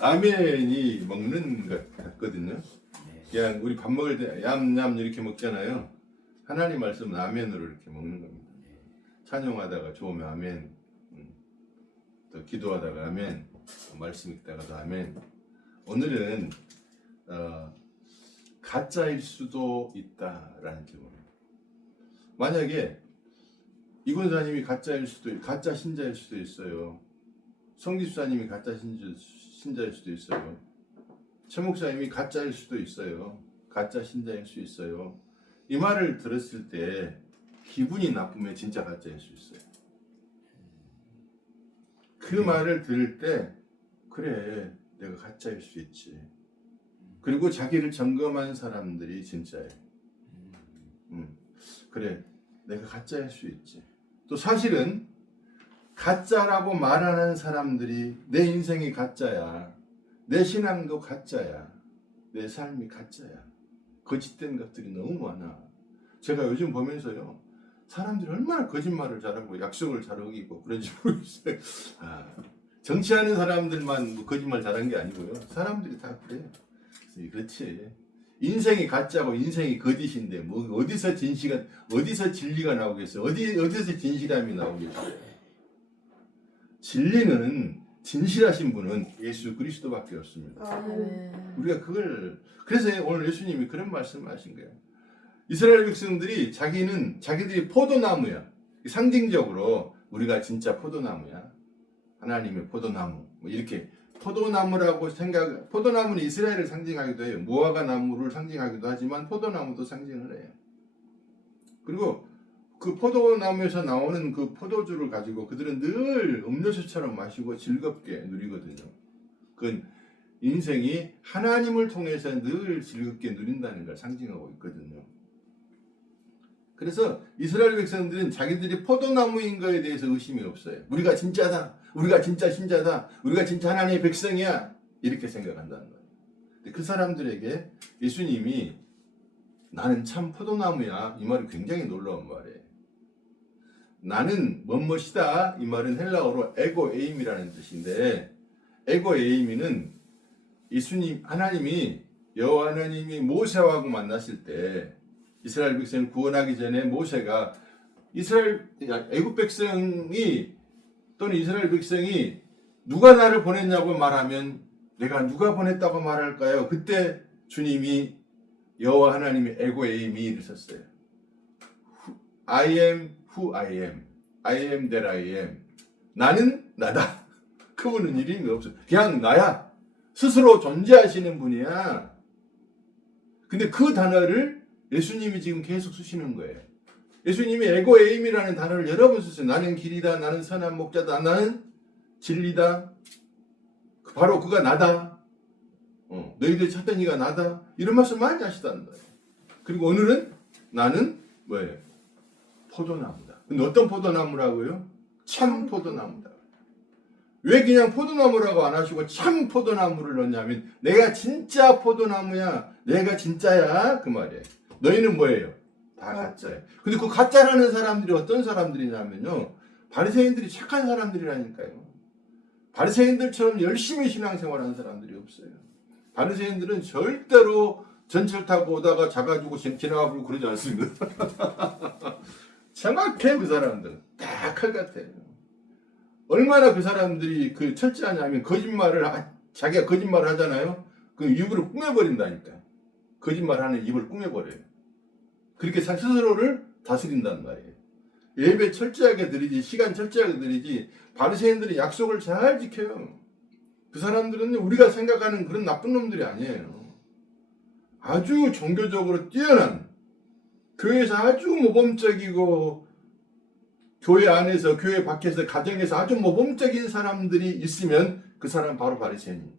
아멘이 먹는 것 같거든요. 네. 그냥 우리 밥 먹을 때 얌얌 이렇게 먹잖아요. 하나님 말씀은 아멘으로 이렇게 먹는 겁니다. 찬양하다가 좋으면 아멘, 또 기도하다가 아멘, 말씀 읽다가도 아멘. 오늘은 가짜일 수도 있다라는 제목입니다. 만약에 이 권사님이 가짜 신자일 수도 있어요. 성기수사님이 가짜 신자일 수도 있어요. 최 목사님이 가짜일 수도 있어요. 가짜 신자일 수 있어요. 이 말을 들었을 때 기분이 나쁘면 진짜 가짜일 수 있어요. 그 말을 들을 때 그래 내가 가짜일 수 있지. 그리고 자기를 점검한 사람들이 진짜예요. 그래 내가 가짜일 수 있지. 또 사실은 가짜라고 말하는 사람들이 내 인생이 가짜야. 내 신앙도 가짜야. 내 삶이 가짜야. 거짓된 것들이 너무 많아. 제가 요즘 보면서요. 사람들이 얼마나 거짓말을 잘하고 약속을 잘 어기고 그런지 모르겠어요. 정치하는 사람들만 뭐 거짓말 잘한 게 아니고요. 사람들이 다 그래요. 그렇지. 인생이 가짜고 인생이 거짓인데 뭐 어디서 진리가 나오겠어요? 어디서 진실함이 나오겠어요? 진리는 진실하신 분은 예수 그리스도밖에 없습니다. 우리가 그걸 그래서 오늘 예수님이 그런 말씀하신 거예요. 이스라엘 백성들이 자기들이 포도나무야. 상징적으로 우리가 진짜 포도나무야. 하나님의 포도나무. 뭐 이렇게 포도나무라고 포도나무는 이스라엘을 상징하기도 해요. 무화과 나무를 상징하기도 하지만 포도나무도 상징을 해요. 그리고 그 포도나무에서 나오는 그 포도주를 가지고 그들은 늘 음료수처럼 마시고 즐겁게 누리거든요. 그건 인생이 하나님을 통해서 늘 즐겁게 누린다는 걸 상징하고 있거든요. 그래서 이스라엘 백성들은 자기들이 포도나무인 거에 대해서 의심이 없어요. 우리가 진짜다. 우리가 진짜 신자다. 우리가 진짜 하나님의 백성이야. 이렇게 생각한다는 거예요. 그 사람들에게 예수님이 나는 참 포도나무야. 이 말이 굉장히 놀라운 말이에요. 나는 뭐뭐이다. 이 말은 헬라어로 에고에임이라는 뜻인데 에고에임이는 하나님이 여호와 하나님이 모세하고 만났을 때 이스라엘 백성을 구원하기 전에 모세가 애굽 백성이 또는 이스라엘 백성이 누가 나를 보냈냐고 말하면 내가 누가 보냈다고 말할까요? 그때 주님이 여호와 하나님의 에고에임이 썼어요. I am who I am. I am that I am. 나는 나다. 그분은 이름이 없어요. 그냥 나야. 스스로 존재하시는 분이야. 근데 그 단어를 예수님이 지금 계속 쓰시는 거예요. 예수님이 에고에임이라는 단어를 여러 번 쓰세요. 나는 길이다. 나는 선한 목자다. 나는 진리다. 바로 그가 나다. 너희들 찾던 이가 나다. 이런 말씀 많이 하시다는 거예요. 그리고 오늘은 나는 뭐예요? 포도나무다. 근데 어떤 포도나무라고요? 참 포도나무다. 왜 그냥 포도나무라고 안 하시고 참 포도나무를 넣냐면 내가 진짜 포도나무야. 내가 진짜야. 그 말이에요. 너희는 뭐예요? 다 가짜예요. 근데 그 가짜라는 사람들이 어떤 사람들이냐면요. 바리새인들이 착한 사람들이라니까요. 바리새인들처럼 열심히 신앙생활하는 사람들이 없어요. 바리새인들은 절대로 전철 타고 오다가 자가지고 지나가고 그러지 않습니다. 정확해 그 사람들은. 딱 칼 같아요. 얼마나 그 사람들이 철저하냐면 자기가 거짓말을 하잖아요. 그 입을 꾸며버린다니까. 거짓말하는 입을 꾸며버려요. 그렇게 스스로를 다스린단 말이에요. 예배 철저하게 드리지, 시간 철저하게 드리지, 바리새인들이 약속을 잘 지켜요. 그 사람들은 우리가 생각하는 그런 나쁜 놈들이 아니에요. 아주 종교적으로 뛰어난, 교회에서 아주 모범적이고, 교회 안에서, 교회 밖에서, 가정에서 아주 모범적인 사람들이 있으면 그 사람 바로 바리새인.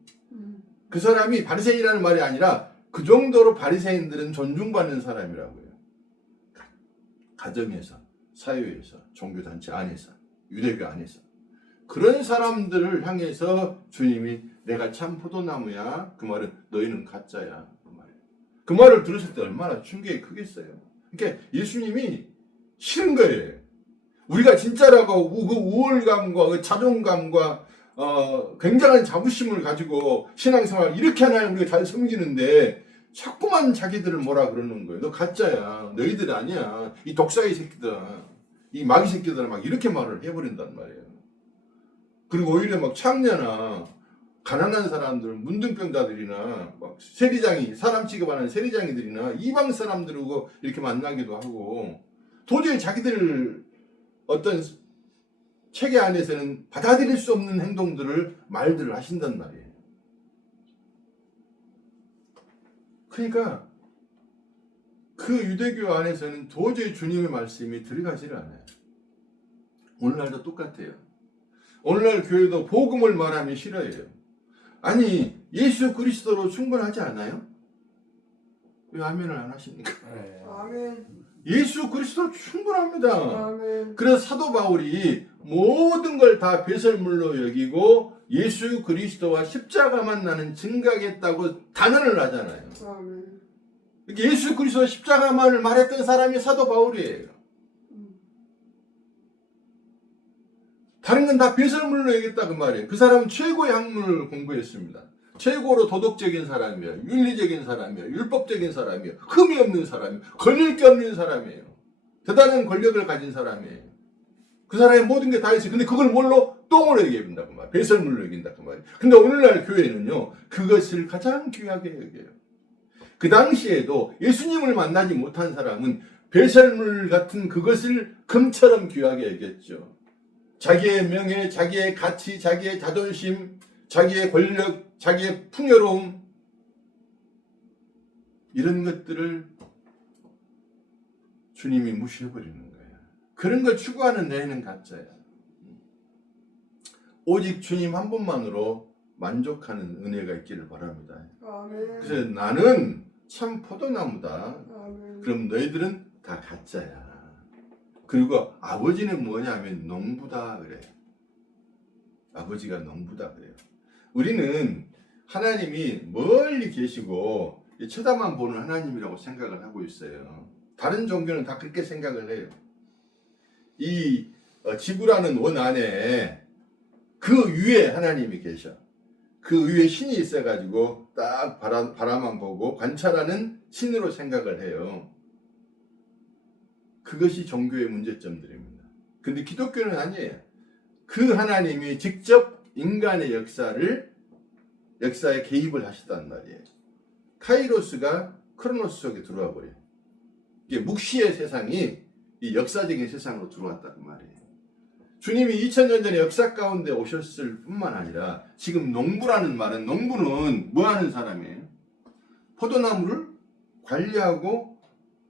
그 사람이 바리새인이라는 말이 아니라 그 정도로 바리새인들은 존중받는 사람이라고요. 가정에서, 사회에서, 종교단체 안에서, 유대교 안에서. 그런 사람들을 향해서 주님이 내가 참 포도나무야. 그 말은 너희는 가짜야. 그 말을 들으실 때 얼마나 충격이 크겠어요. 그러니까 예수님이 싫은 거예요. 우리가 진짜라고 그 우월감과 그 자존감과 굉장한 자부심을 가지고 신앙생활 이렇게 하나님 우리가 잘 섬기는데 자꾸만 자기들을 뭐라 그러는 거예요. 너 가짜야. 너희들 아니야. 이 독사의 새끼들아. 이 마귀 새끼들아 막 이렇게 말을 해버린단 말이에요. 그리고 오히려 막 창녀나 가난한 사람들, 문둥병자들이나 막 세리장이 사람 취급하는 세리장이들이나 이방 사람들하고 이렇게 만나기도 하고 도저히 자기들 어떤 체계 안에서는 받아들일 수 없는 행동들을 말들을 하신단 말이에요. 그러니까 그 유대교 안에서는 도저히 주님의 말씀이 들어가지를 않아요. 오늘날도 똑같아요. 오늘날 교회도 복음을 말하면 싫어해요. 아니 예수 그리스도로 충분하지 않아요? 왜 아멘을 안 하십니까? 네. 아멘. 예수 그리스도 충분합니다. 아멘. 그래서 사도 바울이 모든 걸 다 배설물로 여기고 예수 그리스도와 십자가만 나는 증거하겠다고 단언을 하잖아요. 아멘. 예수 그리스도와 십자가만을 말했던 사람이 사도 바울이에요. 다른 건 다 배설물로 여겼다 그 말이에요. 그 사람은 최고의 학문을 공부했습니다. 최고로 도덕적인 사람이에요. 윤리적인 사람이에요. 율법적인 사람이에요. 흠이 없는 사람이에요. 걸릴 게 없는 사람이에요. 대단한 권력을 가진 사람이에요. 그 사람의 모든 게 다 있어요. 근데 그걸 뭘로? 똥으로 여긴다 그 말이에요. 배설물로 여긴다 그 말이에요. 근데 오늘날 교회는요. 그것을 가장 귀하게 여겨요. 그 당시에도 예수님을 만나지 못한 사람은 배설물 같은 그것을 금처럼 귀하게 여겼죠. 자기의 명예, 자기의 가치, 자기의 자존심, 자기의 권력, 자기의 풍요로움 이런 것들을 주님이 무시해버리는 거예요. 그런 걸 추구하는 너희는 가짜야. 오직 주님 한 분만으로 만족하는 은혜가 있기를 바랍니다. 아멘. 그래서 나는 참 포도나무다. 아멘. 그럼 너희들은 다 가짜야. 그리고 아버지는 뭐냐면 농부다 그래요. 아버지가 농부다 그래요. 우리는 하나님이 멀리 계시고 쳐다만 보는 하나님이라고 생각을 하고 있어요. 다른 종교는 다 그렇게 생각을 해요. 이 지구라는 원 안에 그 위에 하나님이 계셔. 그 위에 신이 있어가지고 딱 바라만 보고 관찰하는 신으로 생각을 해요. 그것이 종교의 문제점들입니다. 근데 기독교는 아니에요. 그 하나님이 직접 인간의 역사에 개입을 하시단 말이에요. 카이로스가 크로노스 속에 들어와 버려요. 이게 묵시의 세상이 이 역사적인 세상으로 들어왔단 말이에요. 주님이 2000년 전에 역사 가운데 오셨을 뿐만 아니라 지금 농부라는 말은 농부는 뭐 하는 사람이에요? 포도나무를 관리하고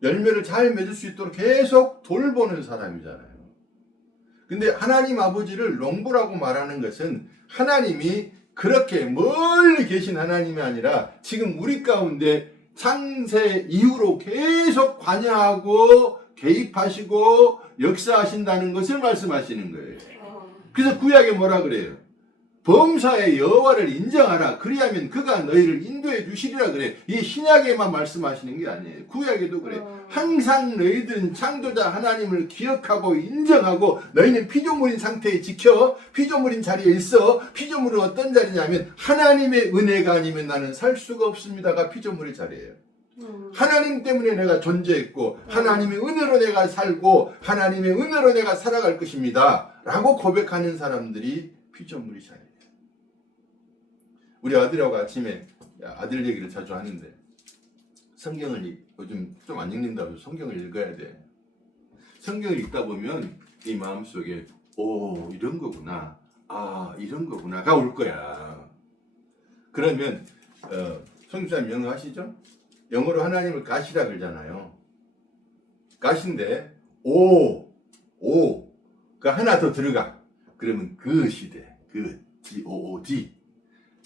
열매를 잘 맺을 수 있도록 계속 돌보는 사람이잖아요. 근데 하나님 아버지를 농부라고 말하는 것은 하나님이 그렇게 멀리 계신 하나님이 아니라 지금 우리 가운데 창세 이후로 계속 관여하고 개입하시고 역사하신다는 것을 말씀하시는 거예요. 그래서 구약에 뭐라 그래요? 범사의 여호와를 인정하라. 그리하면 그가 너희를 인도해 주시리라 그래. 이 신약에만 말씀하시는 게 아니에요. 구약에도 그래. 항상 너희들은 창조자 하나님을 기억하고 인정하고 너희는 피조물인 상태에 지켜 피조물인 자리에 있어. 피조물은 어떤 자리냐면 하나님의 은혜가 아니면 나는 살 수가 없습니다가 피조물의 자리예요. 하나님 때문에 내가 존재했고 하나님의 은혜로 내가 살고 하나님의 은혜로 내가 살아갈 것입니다 라고 고백하는 사람들이 피조물이 자리예요. 우리 아들하고 아침에 아들 얘기를 자주 하는데 성경을 요즘 좀 안 읽는다고 성경을 읽어야 돼. 성경을 읽다 보면 이 마음속에 오 이런 거구나 아 이런 거구나가 올 거야. 그러면 성교사님 영어 하시죠? 영어로 하나님을 가시라 그러잖아요. 가신데 가 하나 더 들어가. 그러면 그 시대 그 G-O-O-D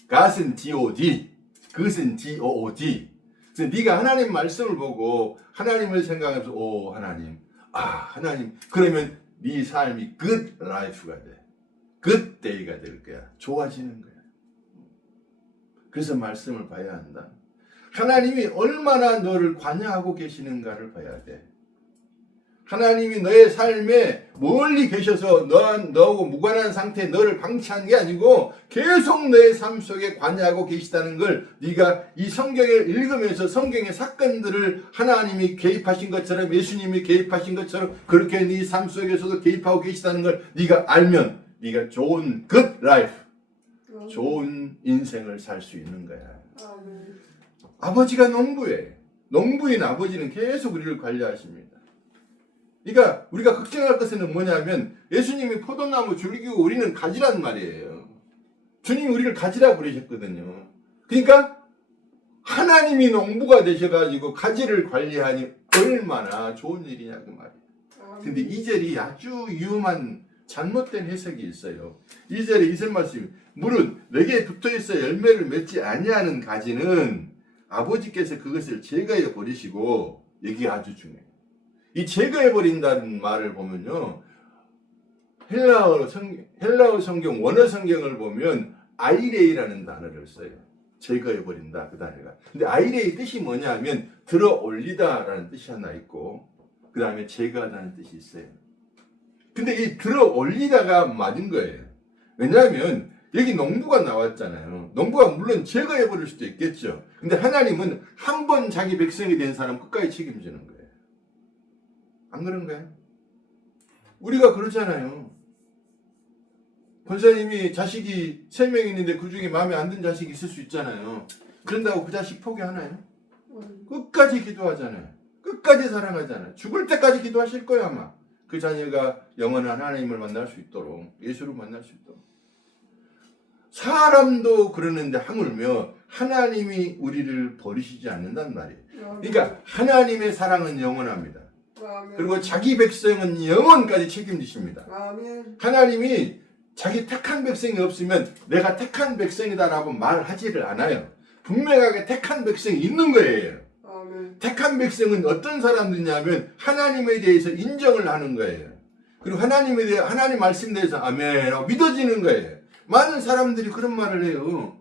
갓은 G-O-D 그것은 G-O-O-D. 그래서 네가 하나님 말씀을 보고 하나님을 생각하면서 오 하나님 하나님 그러면 네 삶이 good life가 돼. good day가 될 거야. 좋아지는 거야. 그래서 말씀을 봐야 한다. 하나님이 얼마나 너를 관여하고 계시는가를 봐야 돼. 하나님이 너의 삶에 멀리 계셔서 너하고 무관한 상태에 너를 방치한 게 아니고 계속 너의 삶 속에 관여하고 계시다는 걸 네가 이 성경을 읽으면서 성경의 사건들을 하나님이 개입하신 것처럼 예수님이 개입하신 것처럼 그렇게 네 삶 속에서도 개입하고 계시다는 걸 네가 알면 네가 좋은 good life, 좋은 인생을 살 수 있는 거야. 아버지가 농부예요. 농부인 아버지는 계속 우리를 관리하십니다. 그러니까 우리가 걱정할 것은 뭐냐면 예수님이 포도나무 줄기고 우리는 가지란 말이에요. 주님이 우리를 가지라 부르셨거든요. 그러니까 하나님이 농부가 되셔가지고 가지를 관리하니 얼마나 좋은 일이냐 그 말이에요. 근데 이 절이 아주 위험한 잘못된 해석이 있어요. 이 절에 이런 말씀이 물은 내게 붙어있어 열매를 맺지 아니하는 가지는 아버지께서 그것을 제거해 버리시고 이게 아주 중요해요. 이 제거해 버린다는 말을 보면요. 헬라어 성경 원어 성경을 보면 아이레이라는 단어를 써요. 제거해 버린다 그 단어가. 근데 아이레이 뜻이 뭐냐면 들어 올리다라는 뜻이 하나 있고 그 다음에 제거하다는 뜻이 있어요. 근데 이 들어 올리다가 맞은 거예요. 왜냐하면 여기 농부가 나왔잖아요. 농부가 물론 제거해 버릴 수도 있겠죠. 근데 하나님은 한 번 자기 백성이 된 사람 끝까지 책임지는 거예요. 안 그런가요? 우리가 그렇잖아요. 권사님이 자식이 3명 있는데 그 중에 마음에 안 드는 자식이 있을 수 있잖아요. 그런다고 그 자식 포기하나요? 끝까지 기도하잖아요. 끝까지 사랑하잖아요. 죽을 때까지 기도하실 거예요 아마. 그 자녀가 영원한 하나님을 만날 수 있도록, 예수를 만날 수 있도록. 사람도 그러는데 하물며 하나님이 우리를 버리시지 않는단 말이에요. 그러니까 하나님의 사랑은 영원합니다. 그리고 자기 백성은 영원까지 책임지십니다. 하나님이 자기 택한 백성이 없으면 내가 택한 백성이다라고 말하지를 않아요. 분명하게 택한 백성이 있는 거예요. 택한 백성은 어떤 사람들이냐면 하나님에 대해서 인정을 하는 거예요. 그리고 하나님에 대해 하나님 말씀에 대해서 아멘이라고 믿어지는 거예요. 많은 사람들이 그런 말을 해요.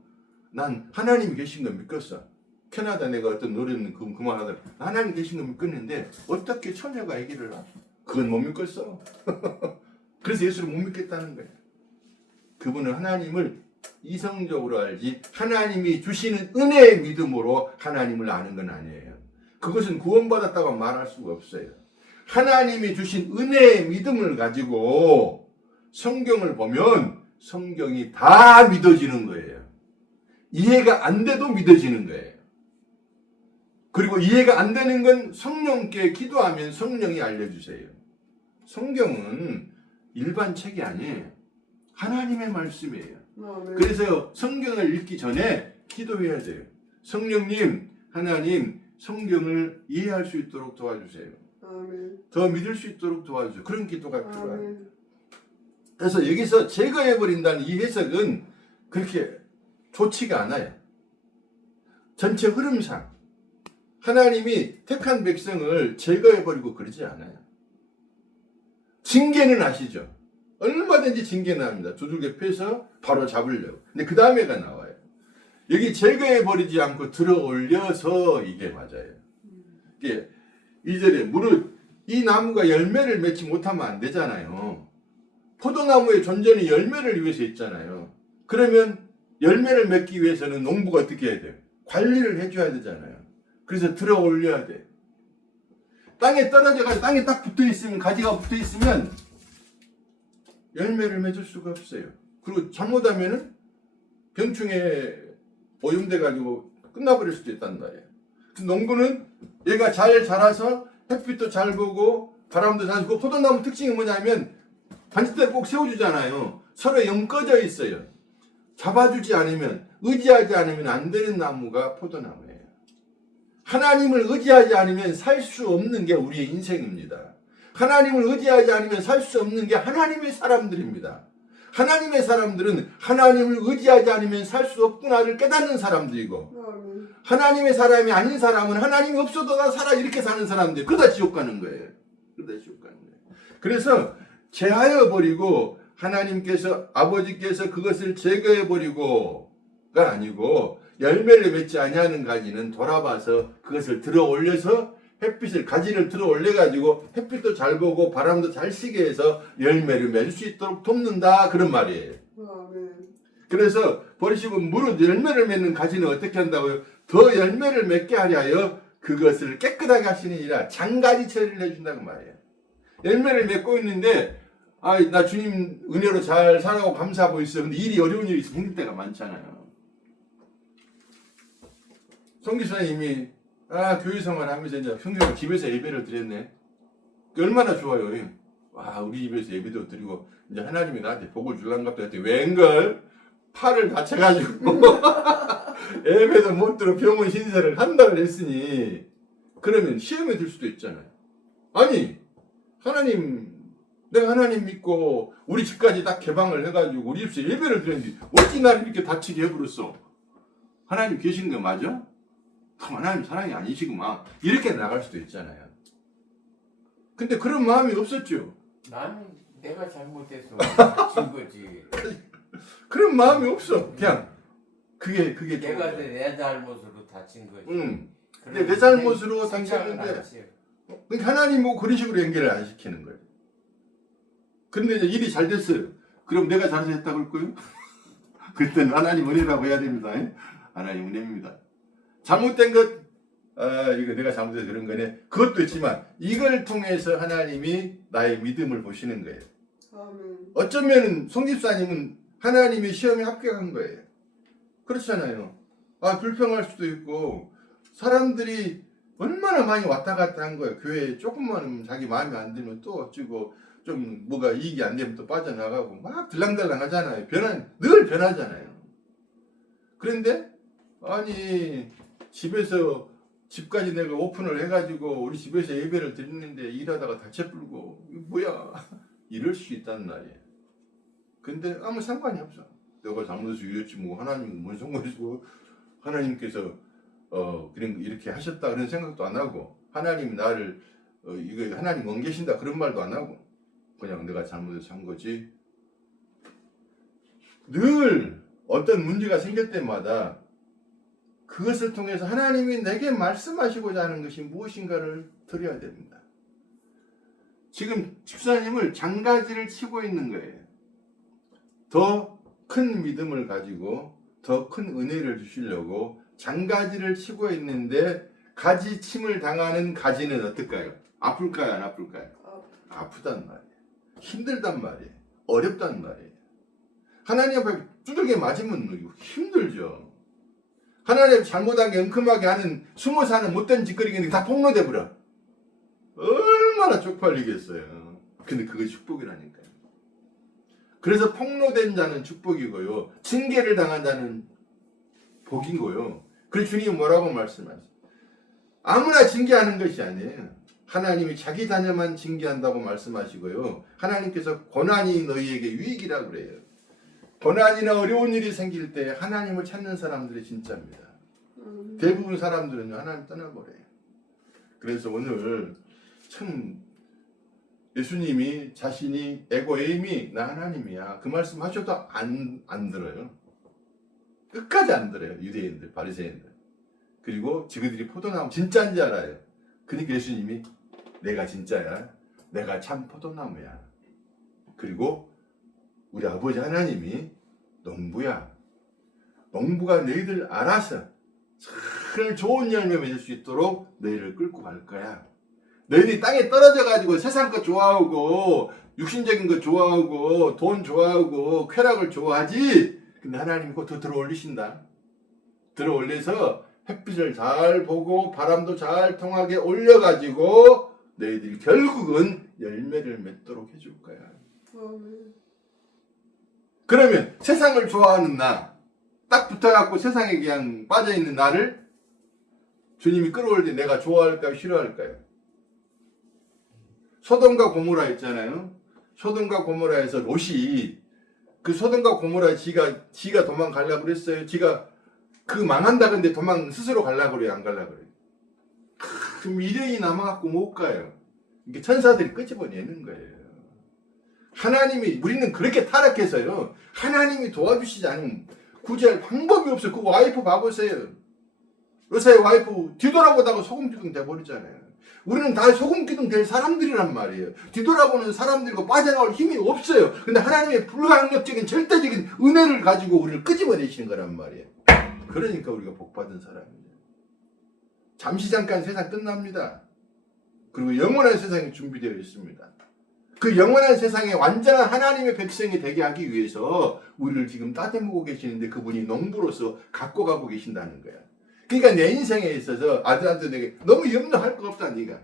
난 하나님이 계신 거 믿겠어. 캐나다 내가 어떤 노래는 그 말하더라. 하나님 계신 거 믿겠는데 어떻게 처녀가 아기를 낳아? 그건 못 믿겠어. 그래서 예수를 못 믿겠다는 거예요. 그분은 하나님을 이성적으로 알지 하나님이 주시는 은혜의 믿음으로 하나님을 아는 건 아니에요. 그것은 구원받았다고 말할 수가 없어요. 하나님이 주신 은혜의 믿음을 가지고 성경을 보면 성경이 다 믿어지는 거예요. 이해가 안 돼도 믿어지는 거예요. 그리고 이해가 안 되는 건 성령께 기도하면 성령이 알려주세요. 성경은 일반 책이 아니에요. 하나님의 말씀이에요. 그래서 성경을 읽기 전에 기도해야 돼요. 성령님, 하나님, 성경을 이해할 수 있도록 도와주세요. 더 믿을 수 있도록 도와주세요. 그런 기도가 필요해요. 그래서 여기서 제거해버린다는 이 해석은 그렇게 좋지가 않아요. 전체 흐름상 하나님이 택한 백성을 제거해버리고 그러지 않아요. 징계는 아시죠? 얼마든지 징계는 합니다. 두들겨 패서 바로 잡으려고. 근데 그 다음에가 나와요. 여기 제거해버리지 않고 들어 올려서 이게 맞아요. 이게 이절에 무릇 이 나무가 열매를 맺지 못하면 안 되잖아요. 포도나무의 존재는 열매를 위해서 있잖아요. 그러면 열매를 맺기 위해서는 농부가 어떻게 해야 돼요? 관리를 해줘야 되잖아요. 그래서 들어 올려야 돼. 땅에 떨어져가지고 땅에 딱 붙어있으면 가지가 붙어있으면 열매를 맺을 수가 없어요. 그리고 잘못하면은 병충해 오염돼가지고 끝나버릴 수도 있단 말이에요. 농부는 얘가 잘 자라서 햇빛도 잘 보고 바람도 잘 불고 포도나무 특징이 뭐냐면 반지대를 꼭 세워주잖아요. 서로 영 꺼져 있어요. 잡아주지 않으면 의지하지 않으면 안 되는 나무가 포도나무예요. 하나님을 의지하지 않으면 살 수 없는 게 우리의 인생입니다. 하나님을 의지하지 않으면 살 수 없는 게 하나님의 사람들입니다. 하나님의 사람들은 하나님을 의지하지 않으면 살 수 없구나를 깨닫는 사람들이고 하나님의 사람이 아닌 사람은 하나님이 없어도 나 살아 이렇게 사는 사람들. 그러다 지옥 가는 거예요. 그러다 지옥 가는 거예요. 그래서 제하여 버리고 하나님께서 아버지께서 그것을 제거해 버리고가 아니고 열매를 맺지 아니하는 가지는 돌아봐서 그것을 들어 올려서 햇빛을 가지를 들어 올려가지고 햇빛도 잘 보고 바람도 잘 쉬게 해서 열매를 맺을 수 있도록 돕는다 그런 말이에요. 그래서 버리시고 무릇 열매를 맺는 가지는 어떻게 한다고요? 더 열매를 맺게 하려 그것을 깨끗하게 하시느니라 장가지 처리를 해준다고 말이에요. 열매를 맺고 있는데 나 주님 은혜로 잘 살아가고 감사하고 있어요. 근데 일이 어려운 일이 생길 때가 많잖아요. 성기사님이 교회 생활하면서 이제 성경을 집에서 예배를 드렸네. 얼마나 좋아요. 와 우리 집에서 예배도 드리고 이제 하나님이 나한테 복을 줄란갑다 했더니 웬걸 팔을 다쳐가지고 예배도 못 들어 병원 신세를 한 달을 했으니 그러면 시험에 들 수도 있잖아요. 아니 내가 하나님 믿고 우리 집까지 딱 개방을 해가지고 우리 집에서 예배를 드렸는데 어찌 나를 이렇게 다치게 해버렸어. 하나님 계신 거 맞아? 하나님 사랑이 아니시구만 이렇게 나갈 수도 있잖아요. 근데 그런 마음이 없었죠. 나는 내가 잘못해서 다친 거지. 그런 마음이 없어. 그냥 그게 내가 내 잘못으로 다친 거지. 근데 내 잘못으로 다쳤는데 그러니까 하나님 뭐 그런 식으로 연결을 안 시키는 거예요. 근데 이제 일이 잘 됐어요. 그럼 내가 잘해서 했다 그럴 거예요? 그때는 하나님 은혜라고 해야 됩니다. 하나님 은혜입니다. 잘못된 것 이거 내가 잘못해서 그런 거네. 그것도 있지만 이걸 통해서 하나님이 나의 믿음을 보시는 거예요. 어쩌면 송 집사님은 하나님의 시험에 합격한 거예요. 그렇잖아요. 불평할 수도 있고 사람들이 얼마나 많이 왔다 갔다 한 거예요. 교회에 조금만 자기 마음에 안 들면 또 어찌고 좀 뭐가 이익이 안 되면 또 빠져나가고 막 들랑달랑 하잖아요. 늘 변하잖아요. 그런데 집까지 내가 오픈을 해가지고 우리 집에서 예배를 드리는데 일하다가 다쳐불고 뭐야 이럴 수 있단 말이에요. 근데 아무 상관이 없어. 내가 잘못해서 이랬지 뭐 하나님은 뭔 상관이고 하나님께서 이렇게 하셨다 그런 생각도 안 하고 하나님이 나를 이거 하나님 안 계신다 그런 말도 안 하고 그냥 내가 잘못해서 한 거지. 늘 어떤 문제가 생길 때마다 그것을 통해서 하나님이 내게 말씀하시고자 하는 것이 무엇인가를 드려야 됩니다. 지금 집사님을 장가지를 치고 있는 거예요. 더 큰 믿음을 가지고 더 큰 은혜를 주시려고 장가지를 치고 있는데 가지침을 당하는 가지는 어떨까요? 아플까요? 안 아플까요? 아프단 말이에요. 힘들단 말이에요. 어렵단 말이에요. 하나님 앞에 두들겨 맞으면 힘들죠. 하나님 잘못한 게 은큼하게 하는 숨어 사는 못된 짓거리겠는데 다 폭로돼 버려. 얼마나 쪽팔리겠어요. 근데 그게 축복이라니까요. 그래서 폭로된 자는 축복이고요. 징계를 당한 자는 복인 거요. 그래서 주님이 뭐라고 말씀하세요? 아무나 징계하는 것이 아니에요. 하나님이 자기 자녀만 징계한다고 말씀하시고요. 하나님께서 고난이 너희에게 유익이라고 그래요. 고난이나 어려운 일이 생길 때 하나님을 찾는 사람들이 진짜입니다. 대부분 사람들은 하나님 떠나버려요. 그래서 오늘 참 예수님이 자신이 에임이 나 하나님이야 그 말씀 하셔도 안 들어요. 끝까지 안 들어요. 유대인들 바리새인들. 그리고 지그들이 포도나무 진짜인 줄 알아요. 그러니까 예수님이 내가 진짜야. 내가 참 포도나무야. 그리고 우리 아버지 하나님이 농부야. 농부가 너희들 알아서 참 좋은 열매 맺을 수 있도록 너희를 끌고 갈 거야. 너희들이 땅에 떨어져 가지고 세상 거 좋아하고 육신적인 거 좋아하고 돈 좋아하고 쾌락을 좋아하지. 근데 하나님이 곧 더 들어 올리신다. 들어 올려서 햇빛을 잘 보고 바람도 잘 통하게 올려가지고 너희들이 결국은 열매를 맺도록 해줄 거야. 그러면 세상을 좋아하는 나, 딱 붙어갖고 세상에 그냥 빠져있는 나를 주님이 끌어올 때 내가 좋아할까요? 싫어할까요? 소돔과 고모라 있잖아요. 소돔과 고모라에서 롯이 그 소돔과 고모라 지가 도망가려고 그랬어요. 지가 그 망한다 근데 스스로 가려고 그래요? 안 가려고 그래요? 그 미련이 남아갖고 못 가요. 이게 천사들이 끄집어내는 거예요. 하나님이 우리는 그렇게 타락해서요. 하나님이 도와주시지 않으면 구제할 방법이 없어요. 그 와이프 봐보세요. 요새 와이프 뒤돌아보다가 소금주둥 돼버리잖아요. 우리는 다 소금기둥 될 사람들이란 말이에요. 뒤돌아보는 사람들과 빠져나올 힘이 없어요. 근데 하나님의 불가항력적인 절대적인 은혜를 가지고 우리를 끄집어내시는 거란 말이에요. 그러니까 우리가 복받은 사람이에요. 잠시 잠깐 세상 끝납니다. 그리고 영원한 세상이 준비되어 있습니다. 그 영원한 세상에 완전한 하나님의 백성이 되게 하기 위해서 우리를 지금 따뜻하고 계시는데 그분이 농부로서 갖고 가고 계신다는 거야. 그러니까 내 인생에 있어서 아들한테 내게 너무 염려할 거 없다 네가.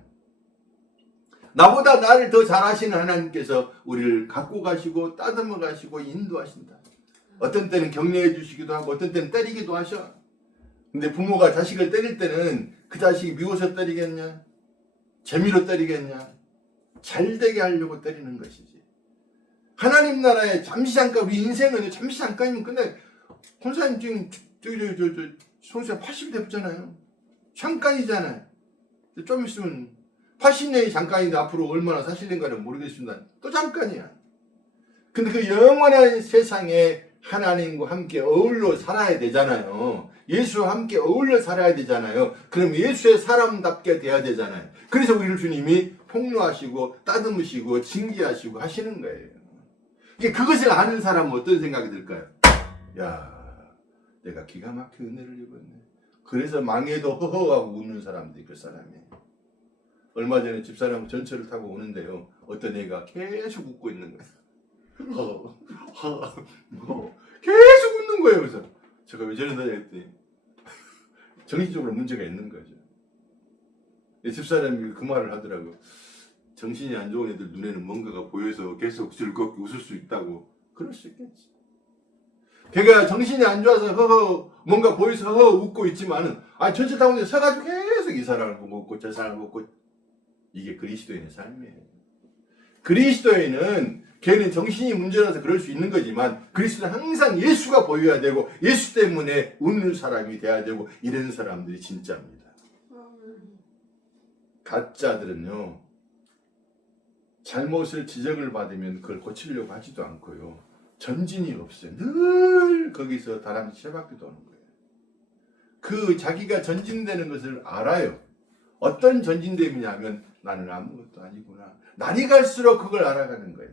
나보다 나를 더 잘하시는 하나님께서 우리를 갖고 가시고 따듬어 가시고 인도하신다. 어떤 때는 격려해 주시기도 하고 어떤 때는 때리기도 하셔. 근데 부모가 자식을 때릴 때는 그 자식이 미워서 때리겠냐? 재미로 때리겠냐? 잘되게 하려고 때리는 것이지. 하나님 나라에 잠시 잠깐 우리 인생은 잠시 잠깐이면 끝내. 권사님 지금 송수야 80이 됐잖아요. 잠깐이잖아요. 좀 있으면 80년이 잠깐인데 앞으로 얼마나 사실인가는 모르겠습니다. 또 잠깐이야. 근데 그 영원한 세상에 하나님과 함께 어울려 살아야 되잖아요. 예수와 함께 어울려 살아야 되잖아요. 그럼 예수의 사람답게 돼야 되잖아요. 그래서 우리를 주님이 폭로하시고 따듬으시고 징계하시고 하시는 거예요. 그것을 아는 사람은 어떤 생각이 들까요? 야, 내가 기가 막힌 은혜를 입었네. 그래서 망해도 허허하고 웃는 사람들이 그 사람이에요. 얼마 전에 집사람 전철을 타고 오는데요. 어떤 애가 계속 웃고 있는 거예요. 계속 웃는 거예요. 그래서 제가 왜 저러나 했더니 정신적으로 문제가 있는 거죠. 집사람이 그 말을 하더라고. 정신이 안 좋은 애들 눈에는 뭔가가 보여서 계속 즐겁게 웃을 수 있다고. 그럴 수 있겠지. 걔가 정신이 안 좋아서 허허 뭔가 보여서 허허 웃고 있지만은 전철 타고 있는데 서가지고 계속 이 사람을 보고 웃고 저 사람을 보고. 이게 그리스도인의 삶이에요. 그리스도인은 걔는 정신이 문제라서 그럴 수 있는 거지만 그리스도는 항상 예수가 보여야 되고 예수 때문에 웃는 사람이 돼야 되고 이런 사람들이 진짜입니다. 가짜들은요. 잘못을 지적을 받으면 그걸 고치려고 하지도 않고요. 전진이 없어요. 늘 거기서 다람쥐 세 바퀴 도는 거예요. 그 자기가 전진되는 것을 알아요. 어떤 전진됨이냐면 나는 아무것도 아니구나. 날이 갈수록 그걸 알아가는 거야.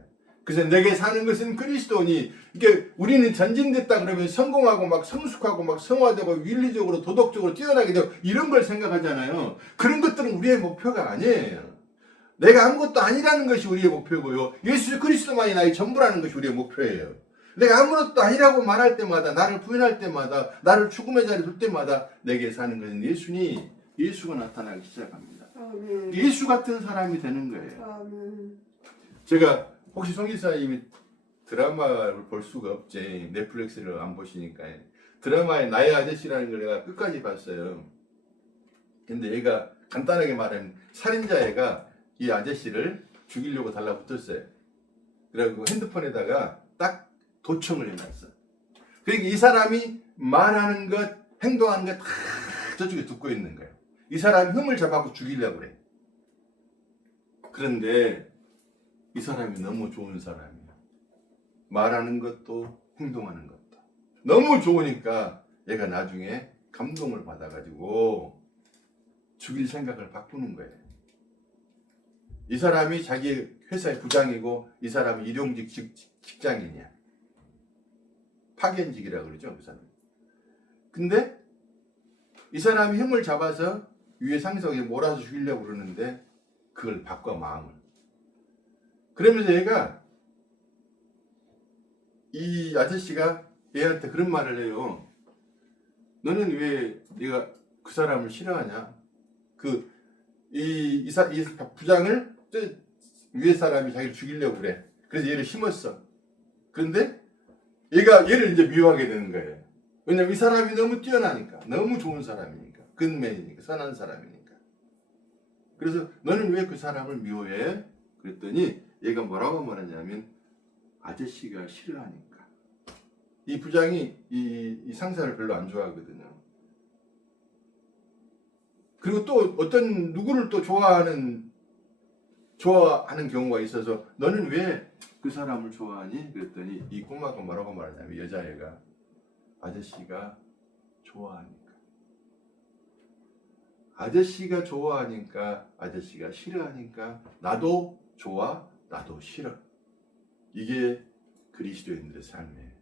그래서 내게 사는 것은 그리스도니 이게 우리는 전진됐다 그러면 성공하고 막 성숙하고 막 성화되고 윤리적으로 도덕적으로 뛰어나게 되고 이런 걸 생각하잖아요. 그런 것들은 우리의 목표가 아니에요. 내가 아무것도 아니라는 것이 우리의 목표고요. 예수 그리스도만이 나의 전부라는 것이 우리의 목표예요. 내가 아무것도 아니라고 말할 때마다 나를 부인할 때마다 나를 죽음의 자리에 둘 때마다 내게 사는 것은 예수니 예수가 나타나기 시작합니다. 아멘. 예수 같은 사람이 되는 거예요. 아멘. 제가 혹시 송 기사님이 드라마를 볼 수가 없지. 넷플릭스를 안 보시니까. 드라마의 나의 아저씨라는 걸 내가 끝까지 봤어요. 근데 얘가 간단하게 말하면 살인자 애가 이 아저씨를 죽이려고 달라붙었어요. 그래가지고 핸드폰에다가 딱 도청을 해놨어. 그러니까 이 사람이 말하는 것, 행동하는 것 다 저쪽에 듣고 있는 거예요. 이 사람이 흠을 잡아서 죽이려고 그래. 그런데 이 사람이 너무 좋은 사람이야. 말하는 것도 행동하는 것도. 너무 좋으니까 얘가 나중에 감동을 받아가지고 죽일 생각을 바꾸는 거예요. 이 사람이 자기 회사의 부장이고 이 사람이 일용직 직장인이야. 파견직이라고 그러죠, 그 사람. 근데 이 사람이 흠을 잡아서 위에 상석에 몰아서 죽이려고 그러는데 그걸 바꿔 마음을. 그러면서 얘가 이 아저씨가 얘한테 그런 말을 해요. 너는 왜 네가 그 사람을 싫어하냐? 이 부장을 위에 사람이 자기를 죽이려고 그래. 그래서 얘를 심었어. 그런데 얘가 얘를 이제 미워하게 되는 거예요. 왜냐면 이 사람이 너무 뛰어나니까. 너무 좋은 사람이니까. 근맨이니까. 선한 사람이니까. 그래서 너는 왜 그 사람을 미워해? 그랬더니 얘가 뭐라고 말하냐면 아저씨가 싫어하니까. 이 부장이 이 상사를 별로 안 좋아하거든요. 그리고 또 어떤 누구를 또 좋아하는 경우가 있어서 너는 왜 그 사람을 좋아하니? 그랬더니 이 꼬마가 뭐라고 말하냐면 여자애가 아저씨가 좋아하니까. 아저씨가 좋아하니까, 아저씨가 싫어하니까 나도 좋아, 나도 싫어. 이게 그리스도인들의 삶이에요.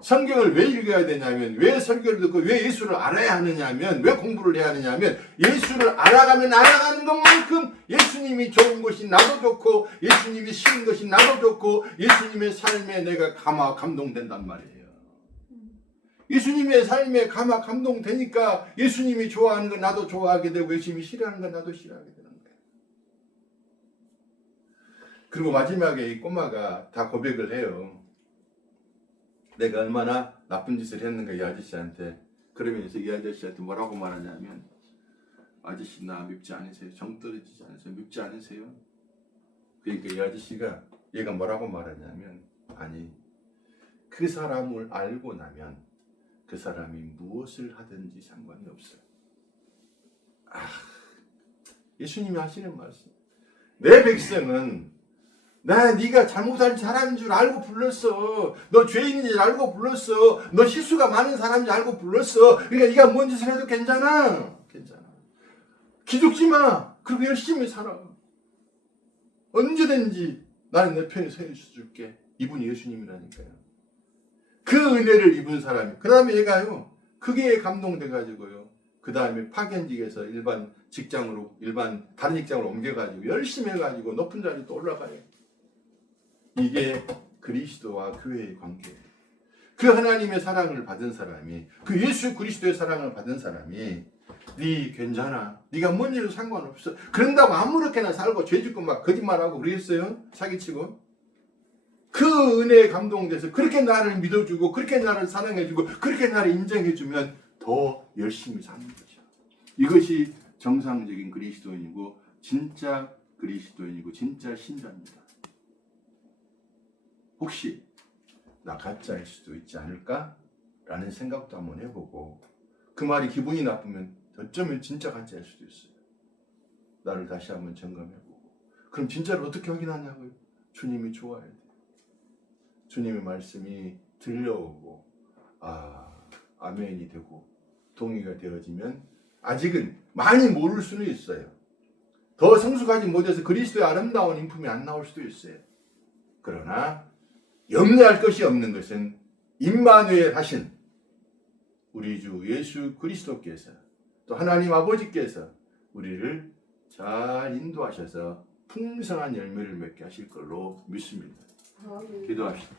성경을 왜 읽어야 되냐면, 왜 설교를 듣고 왜 예수를 알아야 하느냐면, 왜 공부를 해야 하느냐면, 예수를 알아가면 알아가는 것만큼 예수님이 좋은 것이 나도 좋고, 예수님이 싫은 것이 나도 좋고, 예수님의 삶에 내가 감동된단 말이에요. 예수님의 삶에 감동되니까 예수님이 좋아하는 건 나도 좋아하게 되고, 예수님이 싫어하는 건 나도 싫어하게 되는 거예요. 그리고 마지막에 이 꼬마가 다 고백을 해요. 내가 얼마나 나쁜 짓을 했는가 이 아저씨한테. 그러면서 이 아저씨한테 뭐라고 말하냐면, 아저씨 나 밉지 않으세요? 정 떨어지지 않으세요? 밉지 않으세요? 그러니까 이 아저씨가, 얘가 뭐라고 말하냐면, 아니 그 사람을 알고 나면 그 사람이 무엇을 하든지 상관이 없어요. 예수님이 하시는 말씀, 내 백성은 네가 잘못한 사람인 줄 알고 불렀어. 너 죄인인 줄 알고 불렀어. 너 실수가 많은 사람인 줄 알고 불렀어. 그러니까 네가 뭔 짓을 해도 괜찮아. 기죽지 마. 그리고 열심히 살아. 언제든지 나는 내 편에 서 있어줄게. 이분이 예수님이라니까요. 그 은혜를 입은 사람이, 그 다음에 얘가요, 그게 감동돼가지고요, 그 다음에 파견직에서 다른 직장으로 옮겨가지고 열심히 해가지고 높은 자리 또 올라가요. 이게 그리스도와 교회의 관계예요. 그 하나님의 사랑을 받은 사람이, 그 예수 그리스도의 사랑을 받은 사람이, 네 괜찮아, 네가 뭔 일도 상관없어, 그런다고 아무렇게나 살고 죄짓고 막 거짓말하고 그러겠어요? 사기치고. 그 은혜에 감동돼서 그렇게 나를 믿어주고, 그렇게 나를 사랑해주고, 그렇게 나를 인정해주면 더 열심히 사는 거죠. 이것이 정상적인 그리스도인이고 진짜 그리스도인이고 진짜 신자입니다. 혹시 나 가짜일 수도 있지 않을까? 라는 생각도 한번 해보고, 그 말이 기분이 나쁘면 어쩌면 진짜 가짜일 수도 있어요. 나를 다시 한번 점검해보고. 그럼 진짜로 어떻게 확인하냐고요? 주님이 좋아야 돼요. 주님의 말씀이 들려오고, 아멘이 되고 동의가 되어지면, 아직은 많이 모를 수는 있어요. 더 성숙하지 못해서 그리스도의 아름다운 인품이 안 나올 수도 있어요. 그러나 염려할 것이 없는 것은 임마누엘 하신 우리 주 예수 그리스도께서, 또 하나님 아버지께서 우리를 잘 인도하셔서 풍성한 열매를 맺게 하실 걸로 믿습니다. 기도합시다.